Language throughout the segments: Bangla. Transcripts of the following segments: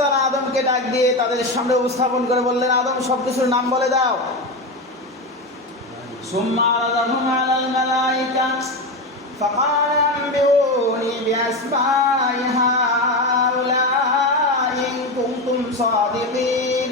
তাআলা আদমকে ডাক দিয়ে তাদের সামনে উপস্থাপন করে বললেন আদম সব কিছুর নাম বলে দাও ثم عرضهم على الملائكة فقال أنبئوني بأسماء هؤلاء إن كنتم صادقين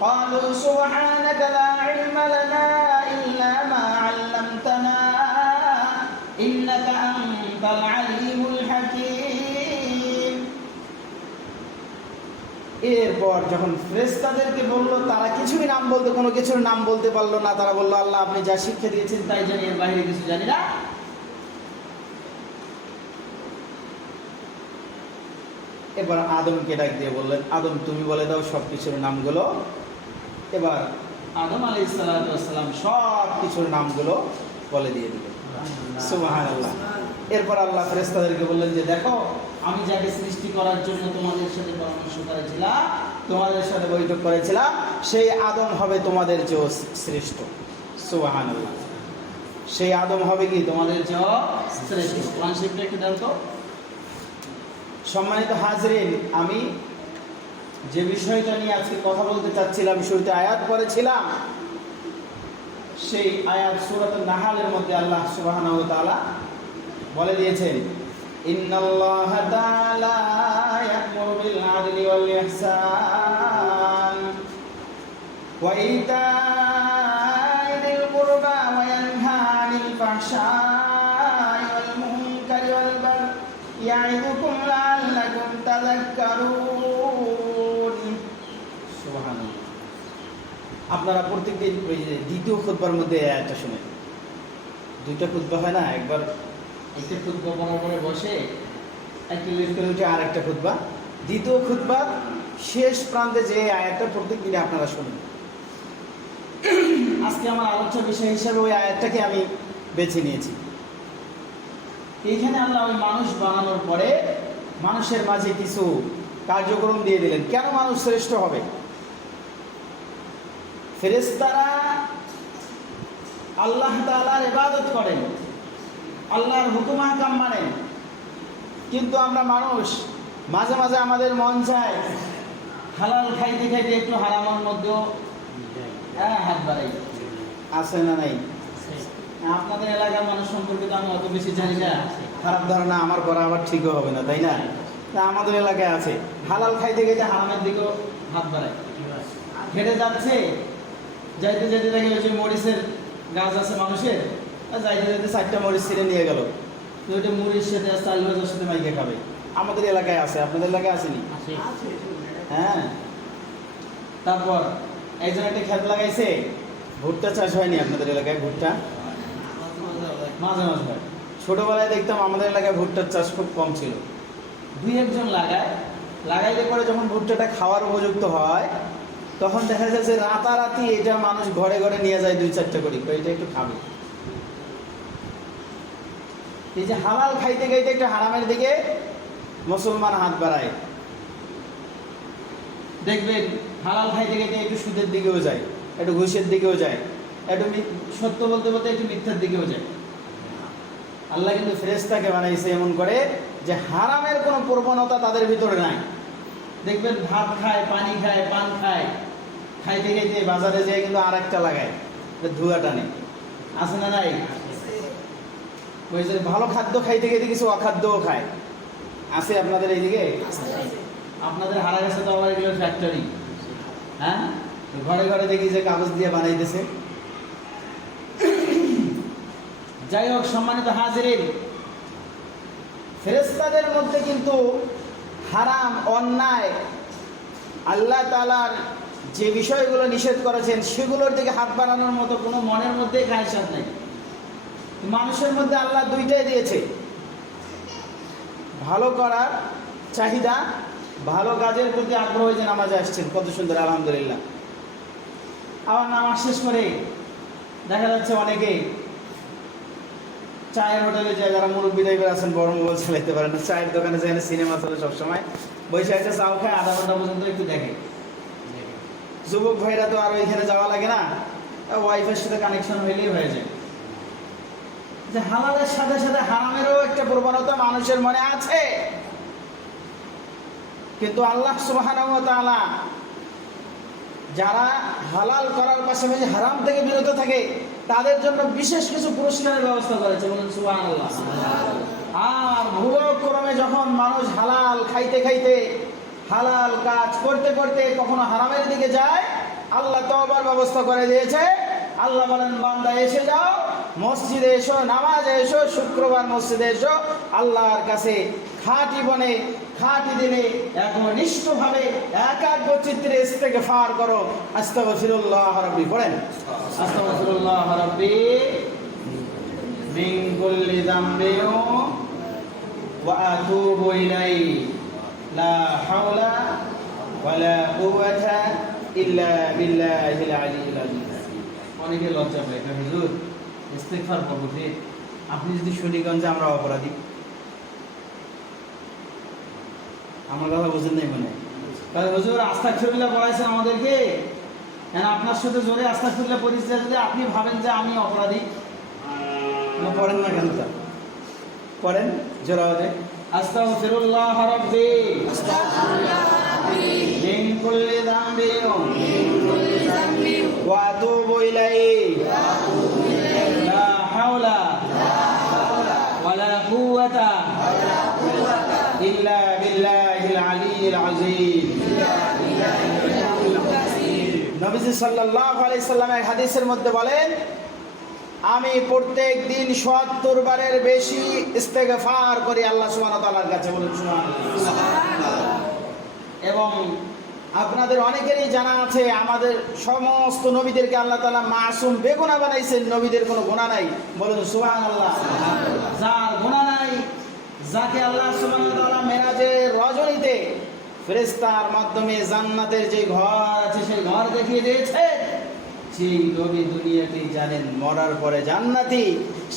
قالوا سبحانك لا علم لنا এরপর যখন ফ্রেস্তাদেরকে বলল, তারা কিছুই নাম বলতে, কোনো কিছুর নাম বলতে পারল না, তারা বলল, আল্লাহ, আপনি যা শিক্ষা দিয়েছেন, তাই জানি, এর বাইরে কিছু জানি না। এবার আদমকে ডাক দিয়ে বললেন, আদম, তুমি বলে দাও সব কিছুর নামগুলো। এবার আদম আলী সালাম সব কিছুর নামগুলো বলে দিয়ে দিলেন। সুবাহান আল্লাহ এরপর আল্লাহ ফেরেস্তাদেরকে বললেন যে, দেখো আমি যাকে সৃষ্টি করার জন্য তোমাদের সাথে পরামর্শ করেছিলাম, তোমাদের সাথে বৈঠক করেছিলাম, সেই আদম হবে তোমাদের যে শ্রেষ্ঠ। সুবাহান সেই আদম হবে কি? তোমাদের যে শ্রেষ্ঠ। সম্মানিত হাজরিন, আমি যে বিষয়টা নিয়ে আজকে কথা বলতে চাচ্ছিলাম, শুরুতে আয়াত করেছিলাম সেই আয়াত সুরাত নাহালের মধ্যে আল্লাহ সুবাহান তাআলা বলে দিয়েছেন আদলি ওয়াল ইহসান। ওয়া ইতা'i যিল কুরবা ওয়া ইয়ানহা আনিল ফাহশাই ওয়াল মুনকারি ওয়াল বাগই ইয়া'iদুকুম লা'আল্লাকুম তাযাক্কারুন। সুবহানাল্লাহ। আপনারা প্রত্যেকদিন ওই যে দ্বিতীয় খুতবার মধ্যে আয়াতটা শুনেন দুইটা খুতবা হয় না, একবার একটা বরাবরে বসে আর একটা খুতবা। দ্বিতীয় খুতবা শেষ প্রান্তে যে আয়াতটা প্রত্যেক দিনে আপনারা আজকে আমার আলোচ্য বিষয় হিসাবে ওই আয়াতটাকে আমি বেছে নিয়েছি। এইখানে আল্লাহ ওই মানুষ বানানোর পরে মানুষের মাঝে কিছু কার্যক্রম দিয়ে দিলেন। কেন মানুষ শ্রেষ্ঠ হবে? ফেরেস্তারা আল্লাহ তালার ইবাদত করেন। আল্লাহর হুকুম হাকাম মানেন কিন্তু আমরা মানুষ মাঝে মাঝে আমাদের মন চায় হালাল খাইতে খাইতে একটু হারানোর মধ্যেও হ্যাঁ হাত বাড়াই। আছে না নাই? আপনাদের এলাকার মানুষ সম্পর্কে তো আমি অত বেশি জানি না। খারাপ ধারণা আমার করা আবার ঠিকও হবে না তাই না? তা আমাদের এলাকায় আছে। হালাল খাইতে খাইতে হারামের দিকেও হাত বাড়ায়। হেঁটে যাচ্ছে যাইতে যাইতে দেখে ওই যে মরিচের গাছ আছে মানুষের যাইতে যাইতে চারটা মরিচ ছিঁড়ে নিয়ে গেল। ওইটা মুড়ির সাথে আর চাল ভাজার সাথে মাইকে খাবে। আমাদের এলাকায় আছে আপনাদের এলাকায় আসেনি? হ্যাঁ। তারপর একজন একটা খেত লাগাইছে ভুট্টা চাষ হয়নি আপনাদের এলাকায় ভুট্টা? মাঝে মাঝে হয়। ছোটবেলায় দেখতাম আমাদের এলাকায় ভুট্টার চাষ খুব কম ছিল। দুই একজন লাগায়। লাগাইলে পরে যখন ভুট্টাটা খাওয়ার উপযুক্ত হয় তখন দেখা যায় যে রাতারাতি এটা মানুষ ঘরে ঘরে নিয়ে যায় দুই চারটা করে। এটা একটু খাবে। এই যে হালাল খাইতে খাইতে একটু হারামের দিকে মুসলমান হাত বাড়ায়। দেখবেন, হালাল খাইতে খাইতে একটু সুদের দিকেও যায়, একটু ঘুষের দিকেও যায়, একটু সত্য বলতে বলতে একটু মিথ্যার দিকেও যায়। আল্লাহ কিন্তু ফেরেস্তাকে বানাইছে এমন করে যে হারামের কোনো প্রবণতা তাদের ভিতরে নাই। দেখবেন ভাত খায়, পানি খায়, পান খায়, খাইতে খাইতে বাজারে যেয়ে কিন্তু আর একটা লাগায় ধুয়া টানে। আছে না নাই? ওই ভালো খাদ্য খাইতে খাইতে কিছু অখাদ্যও খায়। আছে আপনাদের এইদিকে? আপনাদের হারা গেছে তো আবার এগুলো ফ্যাক্টরি হ্যাঁ? ঘরে ঘরে দেখি যে কাগজ দিয়ে বানাইতেছে। যাই হোক, সম্মানিত হাজিরিন ফেরেস্তাদের মধ্যে কিন্তু হারাম, অন্যায়, আল্লাহ তালার যে বিষয়গুলো নিষেধ করেছেন, সেগুলোর দিকে হাত বাড়ানোর মতো কোনো মনের মধ্যেই খায়সাত নেই। মানুষের মধ্যে আল্লাহ দুইটাই দিয়েছে। ভালো করার চাহিদা, ভালো কাজের প্রতি আগ্রহ যে নামাজে আসছেন, কত সুন্দর, আলহামদুলিল্লাহ। আবার নামাজ শেষ করে দেখা যাচ্ছে অনেকে চায়ের হোটেলে যায়, যারা মুরব্বী টাইপের আছেন, বড় মোবাইল চালাইতে পারে না। চায়ের দোকানে যেখানে সিনেমা চলে সবসময়। বসে আছে, চাও খায়, আধা ঘণ্টা পর্যন্ত একটু দেখে। যুবক ভাইরা তো আর ওইখানে যাওয়া লাগে না। ওয়াইফের সাথে কানেকশন হইলেই হয়ে যায়। যে হালালের সাথে সাথে হারামেরও একটা প্রবণতা মানুষের মনে আছে। কিন্তু আল্লাহ তাআলা যারা হালাল করার পাশাপাশি হারাম থেকে বিরত থাকে তাদের জন্য বিশেষ কিছু পুরস্কারের ব্যবস্থা করেছে। বলুন সুবহানাল্লাহ। আর ভূগোক্রমে যখন মানুষ হালাল খাইতে খাইতে হালাল কাজ করতে করতে কখনো হারামের দিকে যায় আল্লাহ তওবার ব্যবস্থা করে দিয়েছে। আল্লাহ বলেন বান্দা এসে যাও মসজিদে এসো নামাজে এসো শুক্রবার মসজিদে এসো আল্লাহর কাছে খাঁটি বনে, খাঁটি দিনে একনিষ্ঠভাবে একাগ্র চিত্রে থেকে ফার করো। আস্তাগফিরুল্লাহ রাব্বি, পড়েন। আস্তাগফিরুল্লাহ রাব্বি, মিন কুল্লি যামবিন, ওয়া আতুবু ইলাইহি, লা হাওলা ওয়ালা কুওয়াতা ইল্লা লজ্জা পায়। ইস্তেগফার করব ঠিক আপনি যদি শরীরগঞ্জে আমরা অপরাধী। আমার কথা বুঝেন নাই মনে হয়। তাহলে হুজুর আস্থা ফিরুল্লাহ পড়াইছেন আমাদেরকে? কেন আপনার সাথে জোরে আস্থা ফিরুল্লাহ পরিচয় যদি আপনি ভাবেন যে আমি অপরাধী? পড়েন না কেন তা? পড়েন জোরে আওয়াজে আস্তাগফিরুল্লাহ রাব্বি। মিন কুল্লি যামবিন ওয়া এক হাদিসের মধ্যে বলেন, আমি প্রত্যেক দিন সত্তর বারের বেশি ইস্তেগফার করি আল্লাহ তাআলার কাছে বলুন এবং আপনাদের অনেকেরই জানা আছে, আমাদের সমস্ত নবীদেরকে আল্লাহ তাআলা মাসুম বেগুনা বানাইছেন, নবীদের কোনো গুনাহ নাই। বলুন সুবহানাল্লাহ। যার গুনাহ নাই, যাকে আল্লাহ তাআলা মেরাজের রজনীতে ফেরেশতার মাধ্যমে জান্নাতের যে ঘর আছে সেই ঘর দেখিয়ে দিয়েছে সেই নবী দুনিয়াতে জানেন মরার পরে জান্নাতি।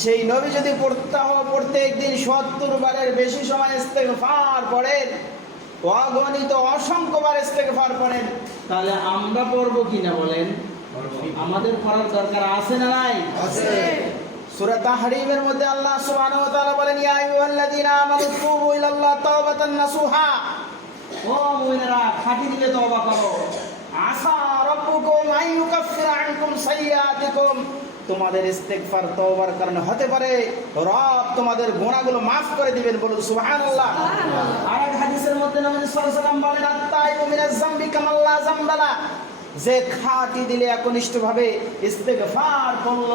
সেই নবী যদি প্রত্যাহ প্রত্যেক দিন সত্তর বারের বেশি সময় ইস্তেগফার পড়েন অগণিত অসংখ্যবার ইস্তেগফার পড়েন তাহলে আমরা পড়ব কিনা বলেন? আমাদের পড়ার দরকার আছে না নাই? আছে। সূরা তাহরিমের মধ্যে আল্লাহ সুবহানাহু ওয়া তাআলা বলেন ইয়া আইয়ুহাল্লাযীনা আমানু তুবু ইলাল্লাহ তাওবাতান নাসুহা। ও মুমিনেরা খাঁটি দিলে তওবা করো। আসা রাব্বুকুম আন ইউকাফিরা আনকুম সাইয়্যাতিকুম। তোমাদের ইস্তেগফার তওবার কারণে হতে পারে রব তোমাদের গুনাহগুলো maaf করে দিবেন বলুন সুবহানাল্লাহ। আর এক হাদিসের মধ্যে নবী সাল্লাল্লাহু আলাইহি ওয়াসাল্লাম বলেন আত্তাইবু মিনাজ যামবি কামাল্লা যামবালা যে খাঁটি দিলে একনিষ্ঠভাবে ইস্তেগফার করল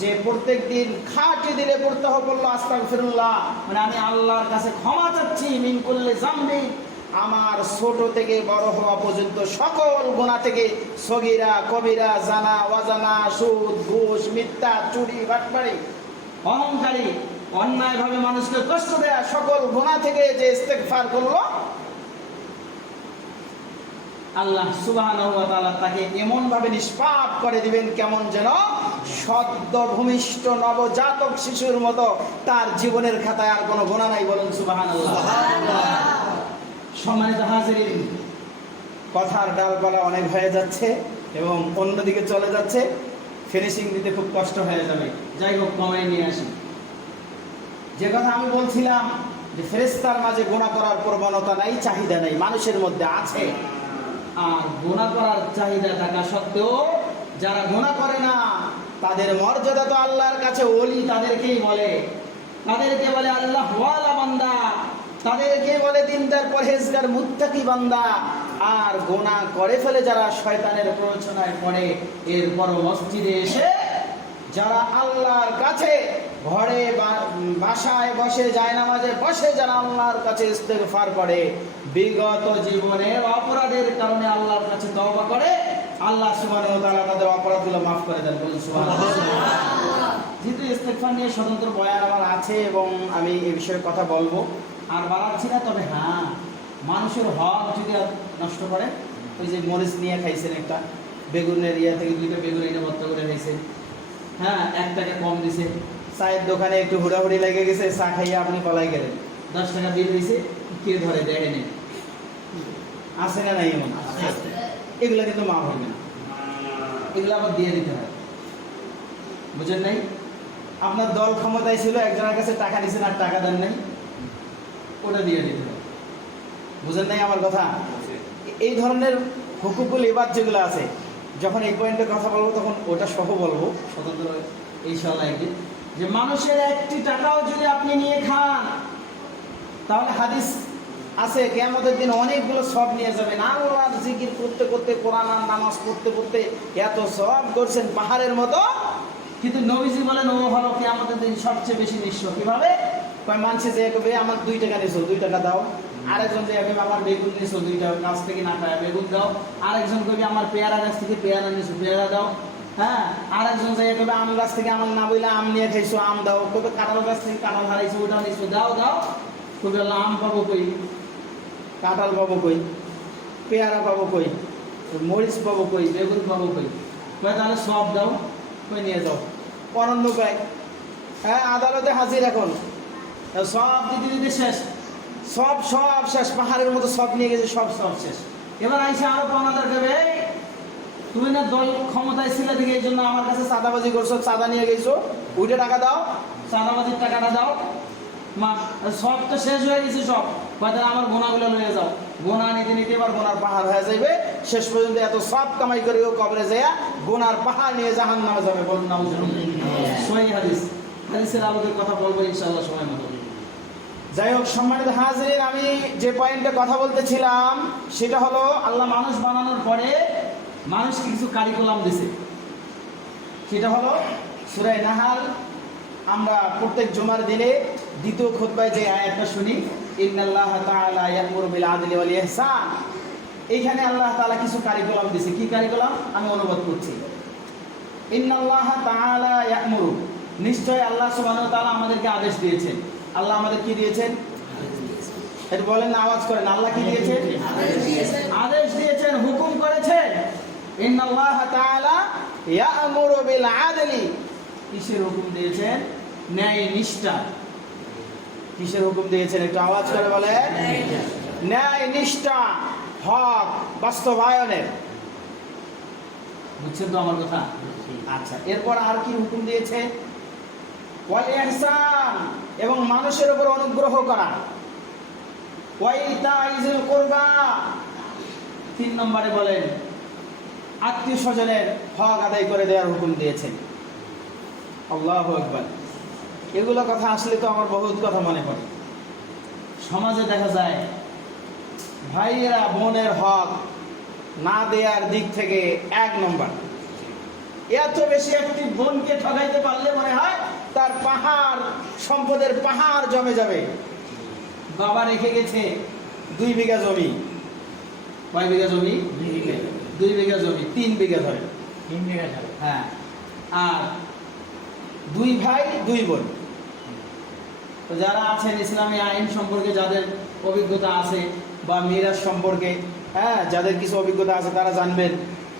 যে প্রত্যেক দিন খাঁটি দিলে পড়তে হবে বলল আস্তাগফিরুল্লাহ। মানে আমি আল্লাহর কাছে ক্ষমা চাচ্ছি মিন করলে জামবি আমার ছোট থেকে বড় হওয়া পর্যন্ত সকল গোনা থেকে সগিরা, কবিরা, জানা, অজানা, সুদ, ঘুষ, মিথ্যা, চুরি, বাটপাড়ি, অহংকারী, অন্যায়ভাবে মানুষকে কষ্ট দেয়া সকল গুণা থেকে যে ইস্তেগফার করল, আল্লাহ ওয়া তাকে এমন ভাবে নিষ্পাপ করে দিবেন কেমন যেন সদ্য ভূমিষ্ঠ নবজাতক শিশুর মতো তার জীবনের খাতায় আর কোনো গোনা নাই বলুন সুবহানাল্লাহ। সম্মানিত হাজিরিন, কথার ডালপালা অনেক হয়ে যাচ্ছে এবং অন্যদিকে চলে যাচ্ছে ফিনিশিং দিতে খুব কষ্ট হয়ে যাবে। যাই হোক কমায় নিয়ে আসি। যে কথা আমি বলছিলাম যে ফেরেস্তার মাঝে গোনা করার প্রবণতা নাই, চাহিদা নাই, মানুষের মধ্যে আছে। আর গোনা করার চাহিদা থাকা সত্ত্বেও যারা গোনা করে না, তাদের মর্যাদা তো আল্লাহর কাছে ওলি তাদেরকেই বলে। তাদেরকে বলে আল্লাহ বান্দা। তাদেরকে বলে দিনদার পরহেজগার মুত্তাকি বান্দা। আর গোনা করে ফেলে যারা শয়তানের প্ররোচনায় পড়ে এরপর মসজিদে এসে যারা আল্লাহর কাছে ঘরে বাসায় বসে যায় নামাজে বসে যারা আল্লাহর কাছে ইস্তেগফার করে বিগত জীবনের অপরাধের কারণে আল্লাহর কাছে তওবা করে আল্লাহ সুবহানাহু ওয়া তাআলা তাদের অপরাধগুলো মাফ করে দেন। বলুন সুবহানাল্লাহ। যেহেতু ইস্তেগফার নিয়ে স্বতন্ত্র বয়ান আমার আছে এবং আমি এ বিষয়ে কথা বলব। আর বাড়াচ্ছি না তবে হ্যাঁ মানুষের হক যদি নষ্ট করে ওই যে মরিচ নিয়ে খাইছেন একটা বেগুনের ইয়া থেকে দুইটা বেগুন এনে ভর্তা করে খাইছেন। হ্যাঁ এক টাকা কম দিছে। চায়ের দোকানে একটু হুড়াহুড়ি লেগে গেছে চা খাইয়ে আপনি পলাই গেলেন। দশ টাকা বিল হয়েছে কে ধরে দেখেনি আছে না নাই এমন? এগুলো কিন্তু মা হবে না। এগুলো আবার দিয়ে দিতে হয়। বুঝেন নাই? আপনার দল ক্ষমতায় ছিল একজনের কাছে টাকা নিছেন আর টাকা দেন নাই। ওটা দিয়ে দিতে হবে। বুঝেন নাই আমার কথা? এই ধরনের হুকুকুল এবার যেগুলো আছে যখন এই পয়েন্টের কথা বলব তখন ওটা সহ বলব। স্বতন্ত্র ইনশাল্লাহ একদিন। যে মানুষের একটি টাকাও যদি আপনি নিয়ে খান তাহলে হাদিস আছে কেয়ামতের দিন অনেকগুলো সব নিয়ে যাবেন। আল্লাহর জিকির করতে করতে কোরআন আর নামাজ পড়তে পড়তে এত সব করছেন পাহাড়ের মতো। কিন্তু নবীজি বলেন ও হলো কেয়ামতের দিন সবচেয়ে বেশি নিঃস্ব। কীভাবে? কয়, মানছে যে কবে? আমার দুই টাকা নিছো, দুই টাকা দাও। আরেকজন যে কবে? আমার বেগুন নিছো, দুই টাকা। গাছ থেকে না খায় বেগুন দাও। আরেকজন কবে? আমার পেয়ারা গাছ থেকে পেয়ারা নিছো, পেয়ারা দাও। হ্যাঁ? আরেকজন যে কবে? আম গাছ থেকে আমার না বইলে আম নিয়ে খাইছো, আম দাও। কবে কাঁঠাল গাছ থেকে কাঁঠাল হারাইছো, ওটা নিছো, দাও দাও। কবে আম পাবো কই? কাঁঠাল পাবো কই? পেয়ারা পাবো কই? মরিচ পাবো কই? বেগুন পাবো কই? কয়, তাহলে সব দাও, কই নিয়ে যাও? অনন্য পাই হ্যাঁ আদালতে হাজির এখন। সব দিতে দিতে শেষ সব সব শেষ পাহাড়ের মতো সব নিয়ে গেছে সব সব শেষ। এবার আইসা আরও পনাদার দেবে "এই, তুমি না দল ক্ষমতায় ছিলে দেখে এই জন্য আমার কাছে চাঁদাবাজি করছ চাঁদা নিয়ে গেছো উইটে টাকা দাও চাঁদাবাজির টাকাটা দাও। মা সব তো শেষ হয়ে গেছে সব হয়তো আমার গোনাগুলো লয়ে যাও। গোনা নিতে নিতে এবার গোনার পাহাড় হয়ে যাবে শেষ পর্যন্ত এত সব কামাই করে ও কবরে যায় গোনার পাহাড় নিয়ে জাহান নামে যাবে বলুন নাম হাদিস। হাদিসের কথা বলব ইনশাআল্লাহ সময় মতো। যাই হোক, সম্মানিত হাজরিন, আমি যে পয়েন্টে কথা বলতেছিলাম, সেটা হলো আল্লাহ মানুষ বানানোর পরে মানুষকে কিছু কারিকুলাম দিছে। সেটা হলো সুরাই নাহাল, আমরা প্রত্যেক জমার দিনে দ্বিতীয় খুতবায় যে আয়াতটা শুনি, ইন্নাল্লাহ তাআলা ইয়ামুরু বিল আদলি ওয়াল ইহসান। এইখানে আল্লাহ তাআলা কিছু কারিকুলাম দিছে। কি কারিকুলাম আমি অনুবাদ করছি। ইন্নাল্লাহ তাআলা ইয়ামুরু। নিশ্চয় আল্লাহ সুবহানাহু ওয়া তাআলা আমাদেরকে আদেশ দিয়েছেন। আল্লাহ আমাদের কি দিয়েছেন? এটা বলেন না, আওয়াজ করেন। আল্লাহ কি দিয়েছেন? আদেশ দিয়েছেন, হুকুম করেছেন। কিসের হুকুম দিয়েছেন? ন্যায় নিষ্ঠা। কিসের হুকুম দিয়েছেন? একটু আওয়াজ করে ন্যায় নিষ্ঠা বাস্তবায়নের। বুঝছেন তো আমার কথা? আচ্ছা এরপর আর কি হুকুম দিয়েছে? এবং মানুষের উপর অনুগ্রহ করা। কুরবা। তিন নম্বরে বলেন, আত্মীয় স্বজনের হক আদায় করে দেওয়ার হুকুম দিয়েছেন। আল্লাহ একবার এগুলো কথা আসলে তো আমার বহুত কথা মনে পড়ে। সমাজে দেখা যায়, ভাইয়েরা বোনের হক না দেওয়ার দিক থেকে এক নম্বর। এত বেশি একটি বোনকে ঠকাইতে পারলে মনে হয় তার পাহাড় সম্পদের পাহাড় জমে যাবে। বাবা রেখে গেছে দুই বিঘা জমি। কয় বিঘা জমি? দুই বিঘা জমি। তিন বিঘা ধরে। তিন বিঘা হ্যাঁ। আর দুই ভাই দুই বোন। তো যারা আছেন ইসলামী আইন সম্পর্কে যাদের অভিজ্ঞতা আছে বা মিরাজ সম্পর্কে হ্যাঁ যাদের কিছু অভিজ্ঞতা আছে তারা জানবেন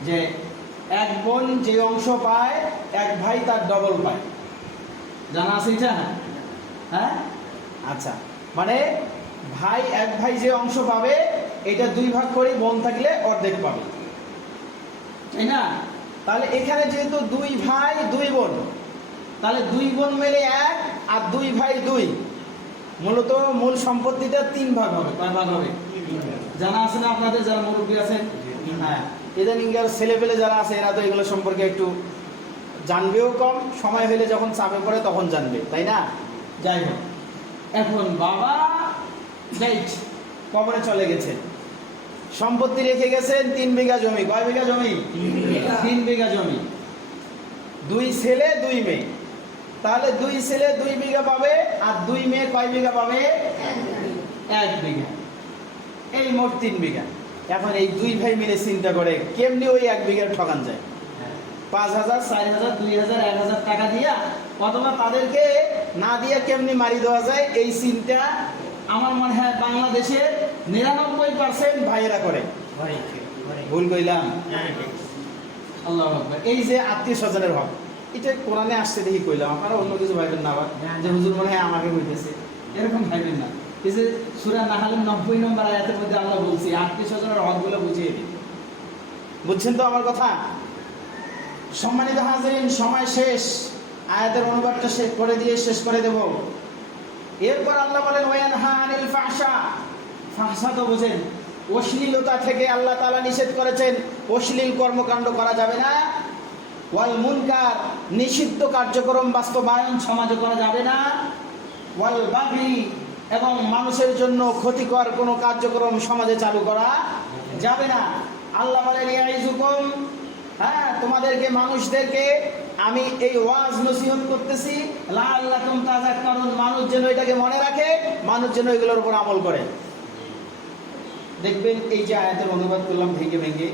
যে এক বোন যে অংশ পায় এক ভাই তার ডবল পায়। জানা আছে এটা? হ্যাঁ? আচ্ছা মানে ভাই এক ভাই যে অংশ পাবে এটা দুই ভাগ করে বোন থাকলে অর্ধেক পাবে। তাই না? তাহলে এখানে যেহেতু দুই ভাই দুই বোন তাহলে দুই বোন মিলে এক আর দুই ভাই দুই। মূলত মূল সম্পত্তিটা তিন ভাগ হবে কয় ভাগ হবে? জানা আছে না আপনাদের যারা মুরব্বী আছেন? হ্যাঁ। এদের ইংরেজ ছেলে পেলে যারা আছে এরা তো এগুলো সম্পর্কে একটু জানবেও কম সময় হলে যখন চাপে পড়ে তখন জানবে তাই না? যাই হোক এখন বাবা যাইট কবরে চলে গেছে। সম্পত্তি রেখে গেছেন তিন বিঘা জমি। কয় বিঘা জমি? তিন বিঘা। জমি। দুই ছেলে দুই মেয়ে। তাহলে দুই ছেলে দুই বিঘা পাবে আর দুই মেয়ে কয় বিঘা পাবে? এক বিঘা। এই মোট তিন বিঘা। এখন এই দুই ভাই মিলে চিন্তা করে কেমনি ওই এক বিঘার ঠকান যায়? পাঁচ হাজার চার হাজার দুই হাজার এক হাজার টাকা দিয়া অথবা তাদেরকে না দিয়ে কেমনি মারি দেওয়া যায় এই চিন্তা আমার মনে হয় বাংলাদেশের নিরানব্বই পার্সেন্ট ভাইয়েরা করে। ভুল কইলাম? আল্লাহ এই যে আত্মীয় স্বজনের হক এটা কোরআনে আসছে দেখি কইলাম আপনারা অন্য কিছু ভাইবেন না আবার যে হুজুর মনে হয় আমাকে হইতেছে এরকম ভাইবেন না। এই যে সুরা নাহালের নব্বই নম্বর আয়াতের মধ্যে আল্লাহ বলছি আত্মীয় স্বজনের হকগুলো বুঝিয়ে দিই বুঝছেন তো আমার কথা? সম্মানিত হাজরিন, সময় শেষ। আয়াতের অনুবাদটা শেষ করে দিয়ে শেষ করে দেব। এরপর আল্লাহ বলেন, ওয়ানহা আনিল ফাহশা। ফাহসা তো বোঝেন, অশ্লীলতা থেকে আল্লাহ তাআলা নিষেধ করেছেন, অশ্লীল কর্মকাণ্ড করা যাবে না। ওয়াল মুনকার, নিষিদ্ধ কার্যক্রম বাস্তবায়ন সমাজে করা যাবে না। ওয়াল বাগি এবং মানুষের জন্য ক্ষতিকর কোনো কার্যক্রম সমাজে চালু করা যাবে না। আল্লাহ বলেন ইয়াইজুকুম হ্যাঁ তোমাদেরকে, মানুষদেরকে আমি এই ওয়াজ নসিহত করতেছি। লাল আল্লাহ তাজা কারণ মানুষ যেন এটাকে মনে রাখে, মানুষ যেন এগুলোর উপর আমল করে। দেখবেন এই যে আয়াতের অনুবাদ করলাম, ভেঙে ভেঙে।